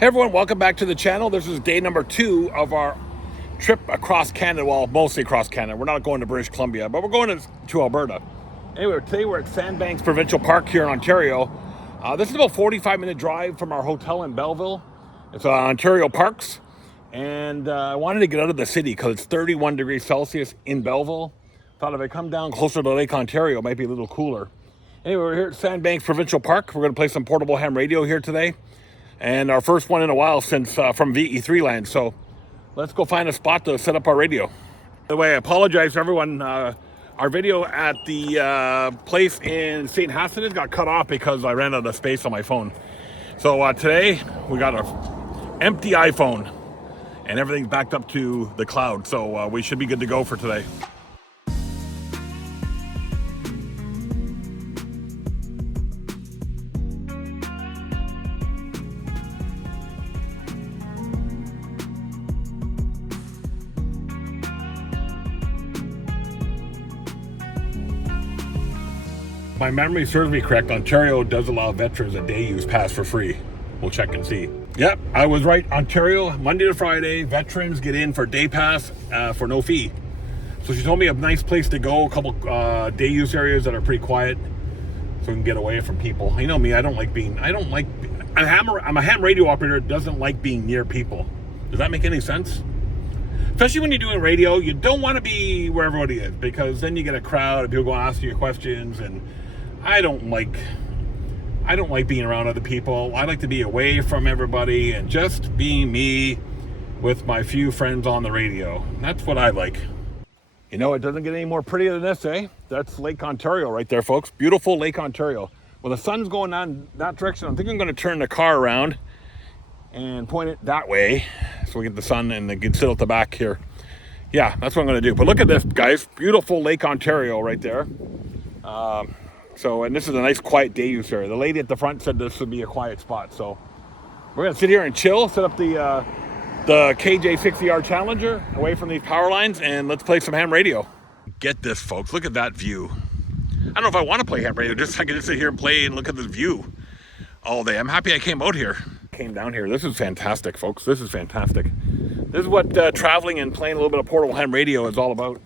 Hey everyone, welcome back to the channel. This is day number 2 of our trip across Canada. Well, mostly across Canada. We're not going to British Columbia, but we're going to Alberta. Anyway, today we're at Sandbanks Provincial Park here in Ontario. This is about a 45-minute drive from our hotel in Belleville. It's Ontario Parks. And I wanted to get out of the city because it's 31 degrees Celsius in Belleville. Thought if I come down closer to Lake Ontario, it might be a little cooler. Anyway, we're here at Sandbanks Provincial Park. We're going to play some portable ham radio here today. And our first one in a while since from VE3 land. So let's go find a spot to set up our radio. By the way, I apologize to everyone. Our video at the place in St. Hassanis got cut off because I ran out of space on my phone. So today we got an empty iPhone and everything's backed up to the cloud. So we should be good to go for today. My memory serves me correct, Ontario does allow veterans a day use pass for free. We'll check and see. Yep, I was right. Ontario, Monday to Friday, veterans get in for day pass for no fee. So she told me a nice place to go, a couple day use areas that are pretty quiet so we can get away from people. You know me, I'm a ham radio operator that doesn't like being near people. Does that make any sense? Especially when you're doing radio, you don't want to be where everybody is because then you get a crowd and people go ask you questions, and I don't like being around other people. I like to be away from everybody and just be me with my few friends on the radio. That's what I like. You know, it doesn't get any more prettier than this, eh? That's Lake Ontario right there, folks. Beautiful Lake Ontario. Well, the sun's going on that direction. I think I'm going to turn the car around and point it that way so we get the sun and it can sit at the back here. Yeah, that's what I'm going to do. But look at this, guys. Beautiful Lake Ontario right there. And this is a nice quiet day use area. The lady at the front said this would be a quiet spot. So we're going to sit here and chill, set up the KJ6ER Challenger away from these power lines, and let's play some ham radio. Get this, folks. Look at that view. I don't know if I want to play ham radio. I can just sit here and play and look at this view all day. I'm happy I came out here. Came down here. This is fantastic, folks. This is fantastic. This is what traveling and playing a little bit of portable ham radio is all about.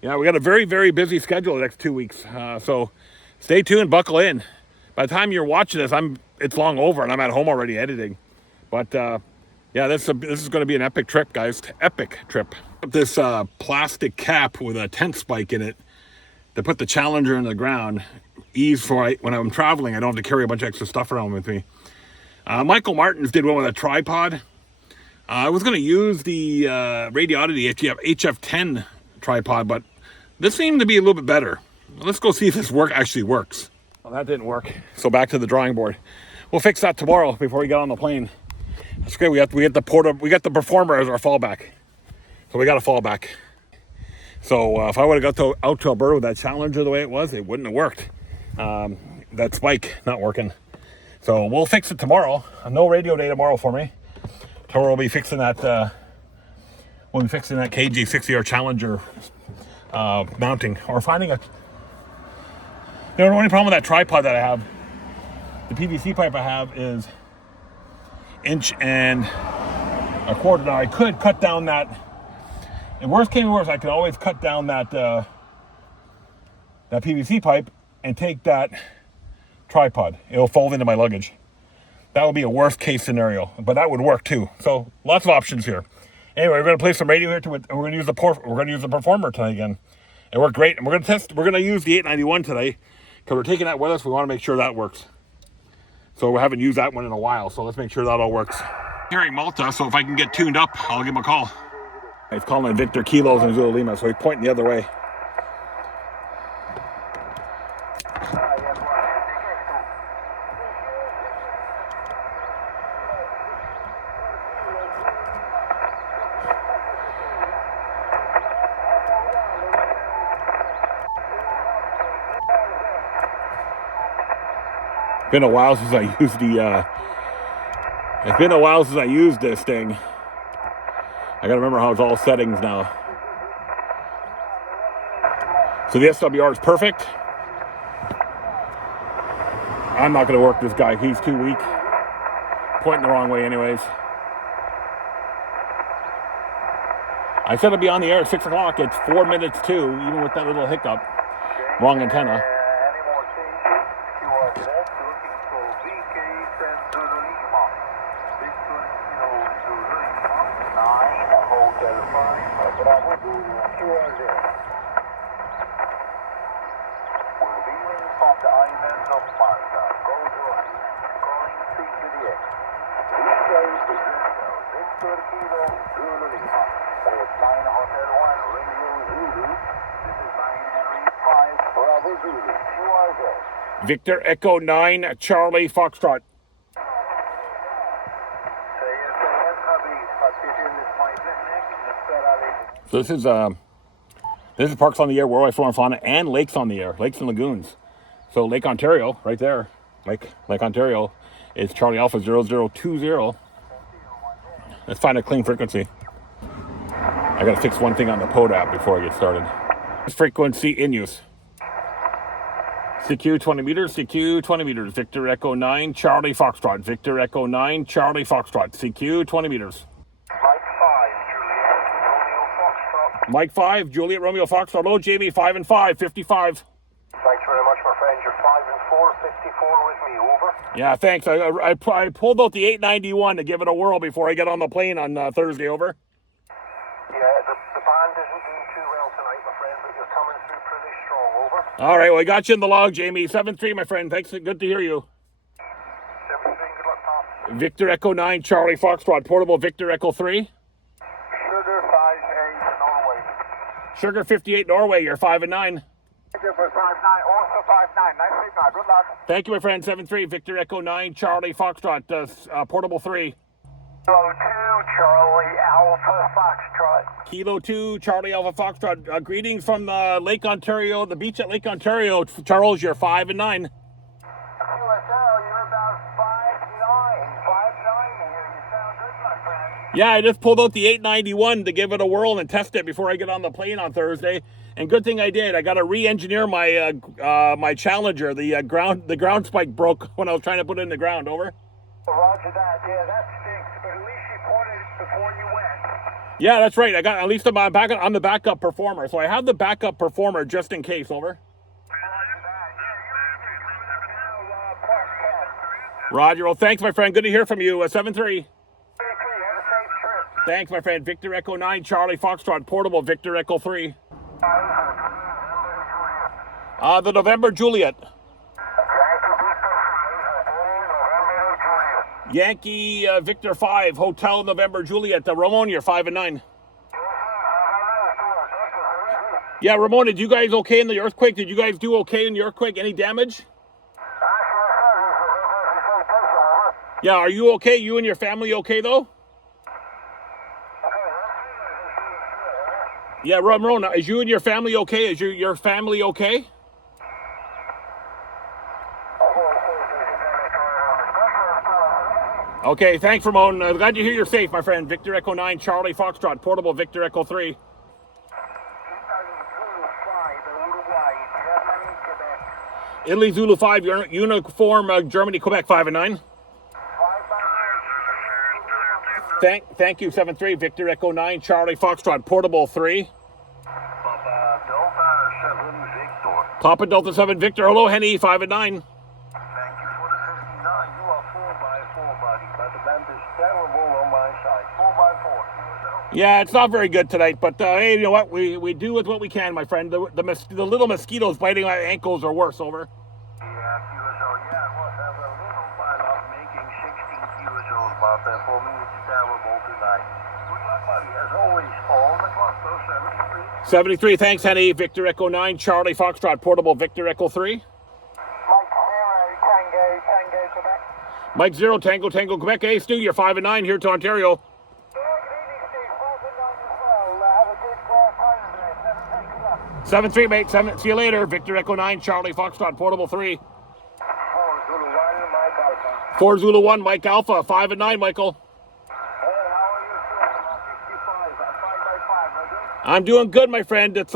Yeah, we got a very, very busy schedule the next 2 weeks. So stay tuned, buckle in. By the time you're watching this, it's long over and I'm at home already editing. But yeah, this is going to be an epic trip, guys. Epic trip. This plastic cap with a tent spike in it to put the Challenger in the ground. Ease for when I'm traveling, I don't have to carry a bunch of extra stuff around with me. Michael Martins did one with a tripod. I was going to use the Radioddity HF10 tripod, but this seemed to be a little bit better. Let's go see if this actually works. Well, that didn't work. So back to the drawing board. We'll fix that tomorrow before we get on the plane. That's great. We got the PERformer as our fallback. So we got a fallback. So if I would have got out to Alberta with that Challenger the way it was, it wouldn't have worked. That spike not working. So we'll fix it tomorrow. No radio day tomorrow for me. Tomorrow we'll be fixing that. We'll be fixing that KJ6ER Challenger mounting or finding a. The only problem with that tripod that I have, the PVC pipe I have is 1.25 inches. Now I could cut down that. And worst came to worst, I could always cut down that that PVC pipe and take that tripod. It'll fold into my luggage. That would be a worst case scenario, but that would work too. So lots of options here. Anyway, we're going to play some radio here and we're going to use the PERformer tonight again. It worked great, and we're going to use the 891 today because we're taking that with us. We want to make sure that works. So we haven't used that one in a while, so let's make sure that all works. Hearing Malta, so if I can get tuned up, I'll give him a call. He's calling Victor Kilos and Zulu Lima, so he's pointing the other way. It's been a while since I used this thing. I gotta remember how it's all settings now. So the SWR is perfect. I'm not gonna work this guy, he's too weak. Pointing the wrong way anyways. I said it'd be on the air at 6 o'clock. It's 4 minutes to, even with that little hiccup. Wrong antenna. Any more changes? QRZ looking for VK Centro Lima. Victor to Lima. 9 Hotel 5. Bravo QRZ. We're leaving from the island of Malta. Go right. Going straight to the X. VK Victor Kilo Zulu Lima. With 9 Hotel 1 Radio Zulu. This is 9 Henry 5 Bravo Zulu. QRZ. Victor Echo 9 Charlie Foxtrot. So this is Parks on the Air, Worldwide Flora and Fauna, and Lakes on the Air, Lakes and Lagoons. So Lake Ontario, right there, Lake Ontario, is Charlie Alpha 0020. Let's find a clean frequency. I gotta fix one thing on the Pod app before I get started. Frequency in use. CQ 20 meters, CQ 20 meters, Victor Echo 9, Charlie Foxtrot, Victor Echo 9, Charlie Foxtrot, CQ 20 meters. Mike 5, Juliet Romeo Foxtrot. Hello, Jamie, 5 and 5, 55. Thanks very much, my friend. You're 5 and 4, 54 with me, over. Yeah, thanks. I pulled out the 891 to give it a whirl before I get on the plane on Thursday, over. Yeah, the band isn't doing too well tonight, my friend, but you're coming through pretty strong, over. All right, well, I got you in the log, Jamie. 7-3, my friend. Thanks. Good to hear you. 7-3, good luck, pal. Victor Echo 9, Charlie Foxtrot, portable Victor Echo 3. Sugar 5-8, Norway. Sugar 58, Norway. You're 5 and 9. Thank you for 5-9, also 5-9. Nice signal, good luck. Thank you, my friend. 7-3, Victor Echo 9, Charlie Foxtrot, portable 3. Kilo 2, Charlie Alpha Foxtrot. Kilo 2, Charlie Alpha Foxtrot. Greetings from Lake Ontario, the beach at Lake Ontario. Charles, you're 5 and 9. QSL, you're about 5-9 here. You sound good, my friend. Yeah, I just pulled out the 891 to give it a whirl and test it before I get on the plane on Thursday. And good thing I did. I got to re-engineer my my Challenger. The ground spike broke when I was trying to put it in the ground. Over. Roger that. Yeah, that stinks. But at least you caught it before you went. Yeah, that's right. I got at least I'm the backup performer, so I have the backup performer just in case. Over. Roger. Well, thanks, my friend. Good to hear from you. 7-3. Thanks, my friend. Victor Echo 9, Charlie Foxtrot, portable Victor Echo 3. The November Juliet. Yankee Victor 5, Hotel November Juliet. Ramon, you're 5 and 9. Yeah, Ramon, did you guys okay in the earthquake? Did you guys do okay in the earthquake? Any damage? Yeah, are you okay? You and your family okay, though? Yeah, Ramon, is you and your family okay? Is your family okay? Okay, thanks, Ramon. Glad to hear you're safe, my friend. Victor Echo 9, Charlie Foxtrot, portable Victor Echo 3. Italy Zulu 5, uniform Germany, Quebec, 5 and 9. Thank you, 7-3, Victor Echo 9, Charlie Foxtrot, portable 3. Papa Delta 7 Victor. Hello, Henny, 5 and 9. Thank you for the 59. You are 4x4, buddy, but the band is terrible on my side. 4x4. Yeah, it's not very good tonight, but hey, you know what? We do with what we can, my friend. The little mosquitoes biting my ankles are worse. Over. Yeah, QSO. Yeah, well, have a little while of making 16 QSOs, but for me it's terrible tonight. Good luck, buddy. As always, on the clock, 73. 73, thanks, Henny. Victor Echo 9, Charlie Foxtrot, portable Victor Echo 3. Mike 0, Tango, Quebec. Mike 0, Tango, Quebec. Hey, Stu, you're 5 and 9 here to Ontario. 7-3, mate. 7. See you later. Victor Echo 9, Charlie Foxtrot, portable 3. 4 Zulu 1, Mike Alpha, 5 and 9, Michael. I'm doing good, my friend. It's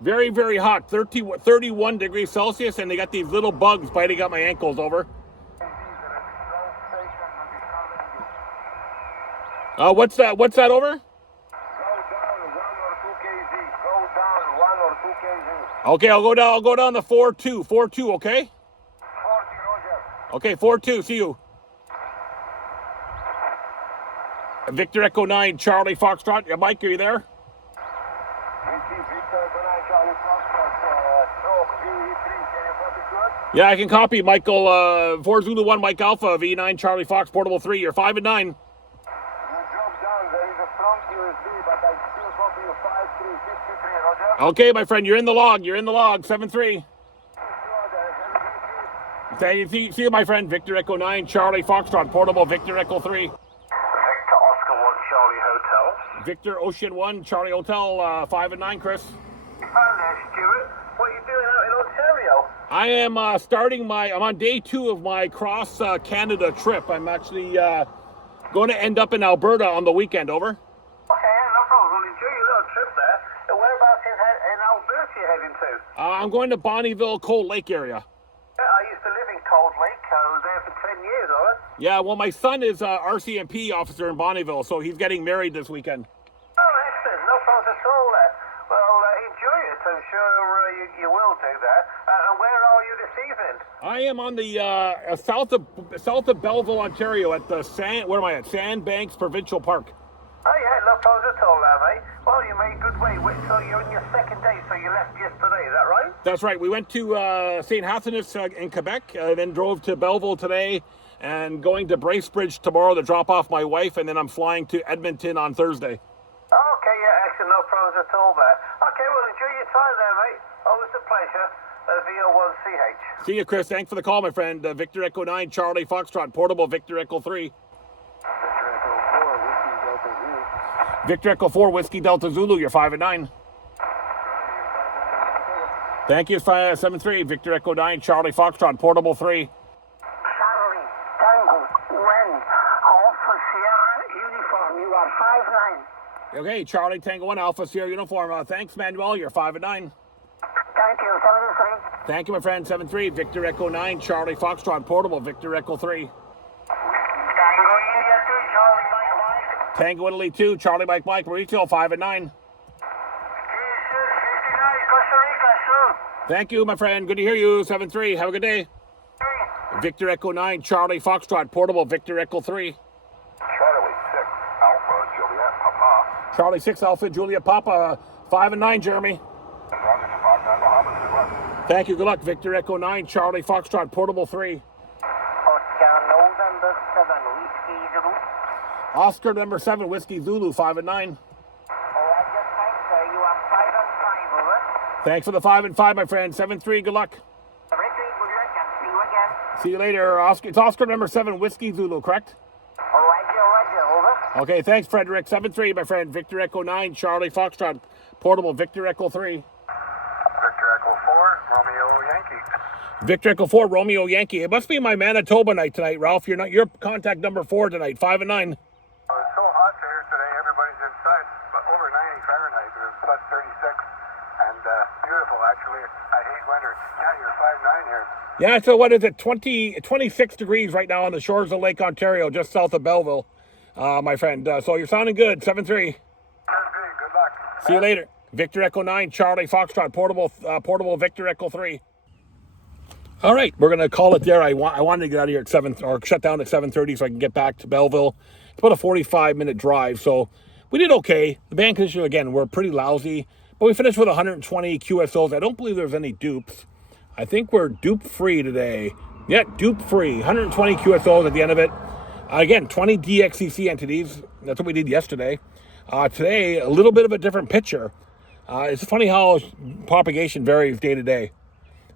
very, very hot. 31 degrees Celsius, and they got these little bugs biting at my ankles. Over. What's that? What's that over? Go down 1 or 2 kg. Go down 1 or 2 kg. Okay, I'll go down to 4-2. 4-2, okay? 40, Roger. Okay, 4-2. See you. Victor Echo 9, Charlie Foxtrot. Yeah, Mike, are you there? Victor Echo 9, Charlie Foxtrot. Stroke V3. Can you copy to us? Yeah, I can copy. Michael, 4 Zulu 1, Mike Alpha, V9, Charlie Fox, Portable 3. You're 5 and 9. You drop down. There is a front USB, but I still copy you 5353, Roger. Okay, my friend, you're in the log. You're in the log. 7-3. See you, my friend. Victor Echo 9, Charlie Foxtrot, Portable, Victor Echo 3. Victor Oscar 1, Charlie Hotel. Victor Ocean 1, Charlie Hotel, 5 and 9, Chris. Hi there, Stuart. What are you doing out in Ontario? I am I'm on day 2 of my cross Canada trip. I'm actually going to end up in Alberta on the weekend, over. Okay, no problem. We'll enjoy your little trip there. And whereabouts in Alberta are you heading to? I'm going to Bonnyville, Cold Lake area. Yeah, I used to live in Cold Lake. I was there for 10 years, all right? Yeah, well, my son is RCMP officer in Bonnyville, so he's getting married this weekend. Oh, excellent. No problems at all there. Well, enjoy it. I'm sure you will do that. And where are you this evening? I am on the south of Belleville, Ontario, at the Sandbanks Provincial Park. Oh, yeah, no problems at all there, mate. Well, you made good way. So you're on your second day, so you left yesterday, is that right? That's right. We went to St. Hathanas in Quebec, then drove to Belleville today, and going to Bracebridge tomorrow to drop off my wife, and then I'm flying to Edmonton on Thursday. Okay, yeah, excellent. No problems at all there. Okay, well, enjoy your time there, mate. Always a pleasure. VO1CH. See you, Chris. Thanks for the call, my friend. Victor Echo 9, Charlie Foxtrot, Portable, Victor Echo 3. Victor Echo 4, Whiskey Delta Zulu, you're 5 and 9. Thank you, 5-7-3. Victor Echo 9, Charlie Foxtrot, Portable 3. Charlie, Tango, when Alpha Sierra uniform, you are 5-9. Okay, Charlie, Tango 1, Alpha Sierra uniform. Thanks, Manuel, you're 5 and 9. Thank you, 73. Thank you, my friend. 7-3. Victor Echo 9, Charlie Foxtrot, Portable, Victor Echo 3. Tango India 2, Charlie Mike Mike. Tango Italy 2, Charlie Mike Retail, 5 and 9. KJ6ER Costa Rica, sir. Thank you, my friend. Good to hear you. 7-3. Have a good day. Victor Echo 9, Charlie Foxtrot, Portable, Victor Echo 3. Charlie 6 Alpha Juliet Papa, 5 and 9, Jeremy. Thank you. Good luck. Victor Echo 9, Charlie Foxtrot, Portable 3. Oscar number 7, Whiskey Zulu, 5 and 9. Thanks for the 5 and 5, my friend. 7-3. Good luck. See you later. Oscar. It's Oscar number 7, Whiskey Zulu, correct? Okay, thanks, Frederick. 7-3, my friend. Victor Echo 9, Charlie Foxtrot, Portable, Victor Echo 3. Victor Echo 4, Romeo Yankee. Victor Echo 4, Romeo Yankee. It must be my Manitoba night tonight, Ralph. Your contact number 4 tonight, 5 and 9. It's so hot here today, everybody's inside, but over 90 Fahrenheit, it's plus 36, and beautiful, actually. I hate winter. Yeah, you're 5'9" here. Yeah, so what is it, 26 degrees right now on the shores of Lake Ontario, just south of Belleville, my friend. So you're sounding good, 7-3. Good luck. See you later. Victor Echo 9, Charlie Foxtrot, Portable, Victor Echo 3. All right, we're going to call it there. I wanted to get out of here at 7, or shut down at 7:30 so I can get back to Belleville. It's about a 45-minute drive, so we did okay. The band conditions, again, were pretty lousy, but we finished with 120 QSOs. I don't believe there's any dupes. I think we're dupe-free today. Yeah, dupe-free. 120 QSOs at the end of it. Again, 20 DXCC entities. That's what we did yesterday. Today, a little bit of a different picture. It's funny how propagation varies day to day.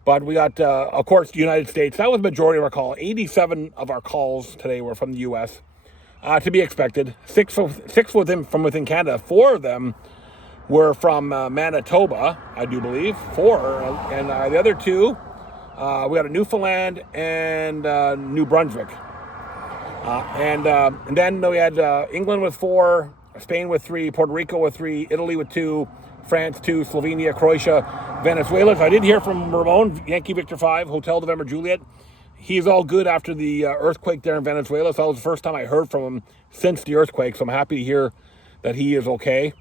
But we got, of course, the United States. That was the majority of our call. 87 of our calls today were from the U.S. To be expected. Six from within Canada. 4 of them were from Manitoba, I do believe. 4. And the other 2, we got a Newfoundland and New Brunswick. And then we had England with 4, Spain with 3, Puerto Rico with 3, Italy with 2, France 2, Slovenia, Croatia, Venezuela. So I did hear from Ramon, Yankee Victor 5, Hotel November Juliet, he's all good after the earthquake there in Venezuela. So that was the first time I heard from him since the earthquake. So I'm happy to hear that he is okay.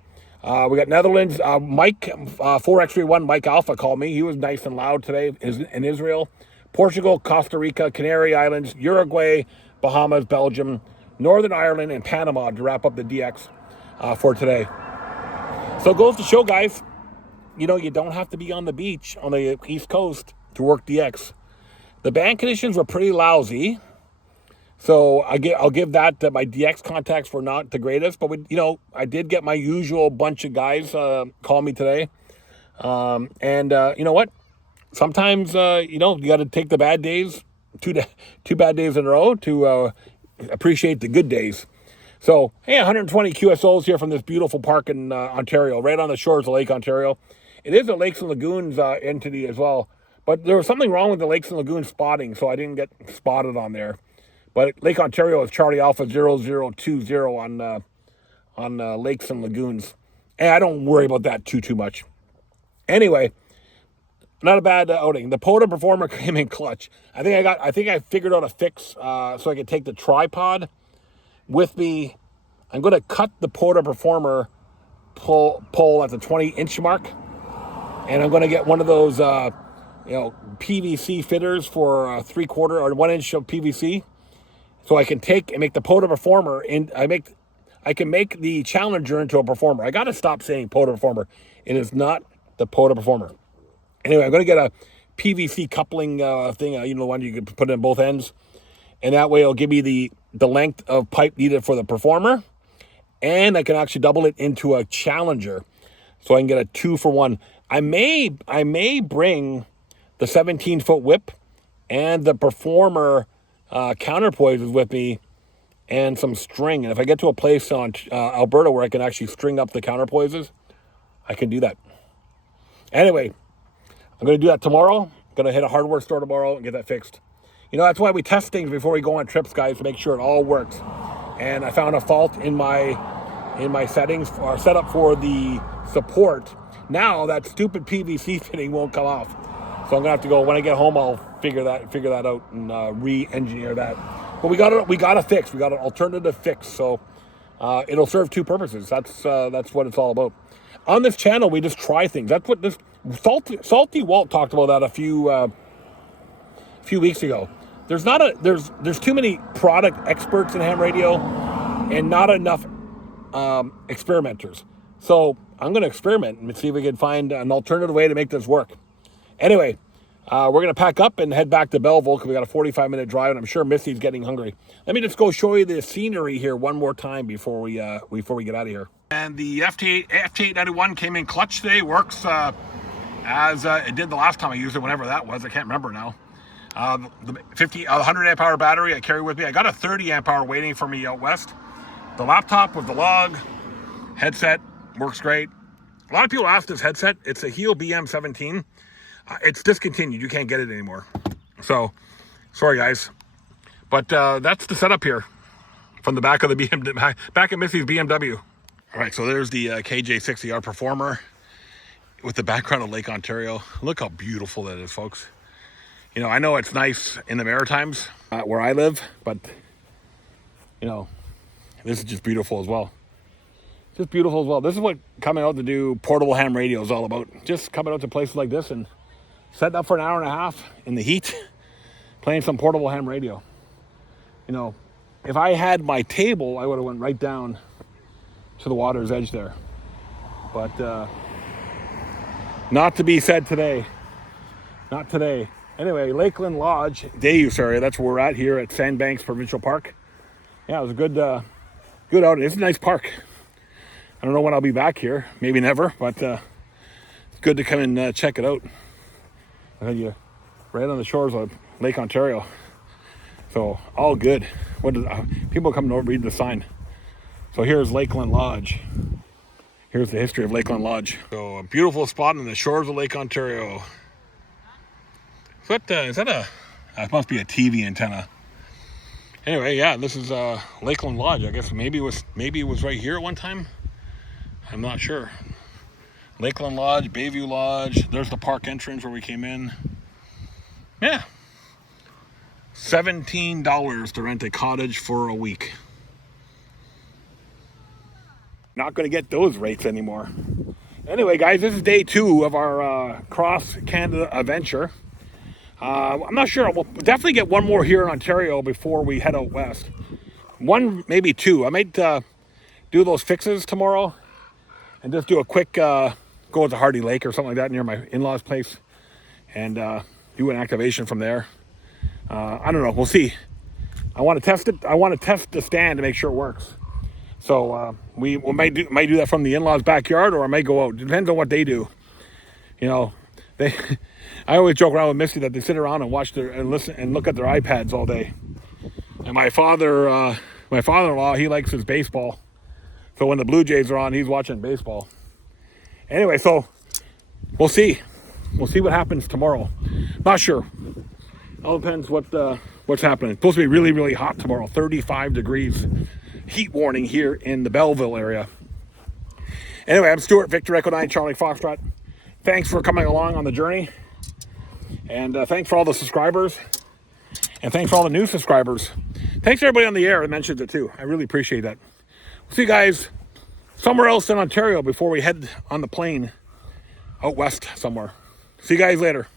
We got Netherlands. Mike, 4x31 Mike Alpha called me. He was nice and loud today in Israel. Portugal, Costa Rica, Canary Islands, Uruguay, Bahamas, Belgium, Northern Ireland, and Panama to wrap up the DX for today. So it goes to show, guys, you don't have to be on the beach on the East Coast to work DX. The band conditions were pretty lousy. So I'll give that my DX contacts were not the greatest, but I did get my usual bunch of guys call me today. And you know what? Sometimes you got to take the bad days, two bad days in a row to appreciate the good days. So hey, 120 QSOs here from this beautiful park in Ontario, right on the shores of Lake Ontario. It is a Lakes and Lagoons entity as well, but there was something wrong with the Lakes and Lagoons spotting, so I didn't get spotted on there. But Lake Ontario is Charlie Alpha 0020 on Lakes and Lagoons. And I don't worry about that too much. Anyway, not a bad outing. The PERformer came in clutch. I think I figured out a fix so I could take the tripod with me. I'm going to cut the PERformer pole at the 20-inch mark. And I'm going to get one of those PVC fitters for 3/4 or 1 inch of PVC. So I can take and make the PERformer, and I can make the Challenger into a PERformer. I got to stop saying PERformer. It is not the PERformer. Anyway, I'm going to get a PVC coupling thing, the one you can put in both ends. And that way it'll give me the length of pipe needed for the PERformer. And I can actually double it into a Challenger. So I can get a 2-for-1. I may bring the 17-foot whip and the PERformer counterpoises with me and some string. And if I get to a place on Alberta where I can actually string up the counterpoises, I can do that. Anyway, I'm going to do that tomorrow. I'm going to hit a hardware store tomorrow and get that fixed. That's why we test things before we go on trips, guys, to make sure it all works. And I found a fault in my settings or setup for the support. Now that stupid PVC fitting won't come off. So I'm gonna have to go when I get home. I'll figure that out and re-engineer that. But we got a fix. We got an alternative fix. So it'll serve two purposes. That's what it's all about. On this channel, we just try things. That's what this Salty Walt talked about that a few weeks ago. There's too many product experts in ham radio, and not enough experimenters. So I'm going to experiment and see if we can find an alternative way to make this work. Anyway, we're going to pack up and head back to Belleville because we got a 45-minute drive, and I'm sure Missy's getting hungry. Let me just go show you the scenery here one more time before we get out of here. And the FT891 came in clutch today. Works as it did the last time I used it, whenever that was. I can't remember now. The 100 amp hour battery I carry with me. I got a 30 amp hour waiting for me out west. The laptop with the log, headset works great. A lot of people ask this headset. It's a Heel BM17. It's discontinued. You can't get it anymore. So, sorry guys. But that's the setup here from the back of the back of Missy's BMW. All right, so there's the KJ6ER PERformer with the background of Lake Ontario. Look how beautiful that is, folks. I know it's nice in the Maritimes where I live, but this is just beautiful as well. Just beautiful as well. This is what coming out to do portable ham radio is all about. Just coming out to places like this and setting up for an hour and a half in the heat, playing some portable ham radio. If I had my table, I would have went right down to the water's edge there. But not to be said today. Not today. Anyway, Lakeland Lodge, day use area. That's where we're at here at Sandbanks Provincial Park. Yeah, it was a good outing. It's a nice park. I don't know when I'll be back here. Maybe never, but it's good to come and check it out. I tell you, right on the shores of Lake Ontario. So all good. People come to read the sign. So here's Lakeland Lodge. Here's the history of Lakeland Lodge. So a beautiful spot on the shores of Lake Ontario. What is that? That must be a TV antenna. Anyway, yeah, this is Lakeland Lodge. I guess maybe it was right here at one time. I'm not sure. Lakeland Lodge, Bayview Lodge. There's the park entrance where we came in. Yeah. $17 to rent a cottage for a week. Not going to get those rates anymore. Anyway, guys, this is day 2 of our cross-Canada adventure. I'm not sure. We'll definitely get one more here in Ontario before we head out west. 1, maybe 2. I might do those fixes tomorrow and just do a quick go to Hardy Lake or something like that near my in-laws' place and do an activation from there. I don't know. We'll see. I want to test it. I want to test the stand to make sure it works. So we might do that from the in-laws' backyard, or I might go out. Depends on what they do. You know, I always joke around with Misty that they sit around and watch and listen and look at their iPads all day. And my father-in-law, he likes his baseball. So when the Blue Jays are on, he's watching baseball. Anyway, so we'll see. We'll see what happens tomorrow. Not sure. All depends what's happening. It's supposed to be really, really hot tomorrow. 35 degrees. Heat warning here in the Belleville area. Anyway, I'm Stuart, Victor Echo 9, Charlie Foxtrot. Thanks for coming along on the journey. And thanks for all the subscribers. And thanks for all the new subscribers. Thanks to everybody on the air that mentioned it too. I really appreciate that. We'll see you guys somewhere else in Ontario before we head on the plane out west somewhere. See you guys later.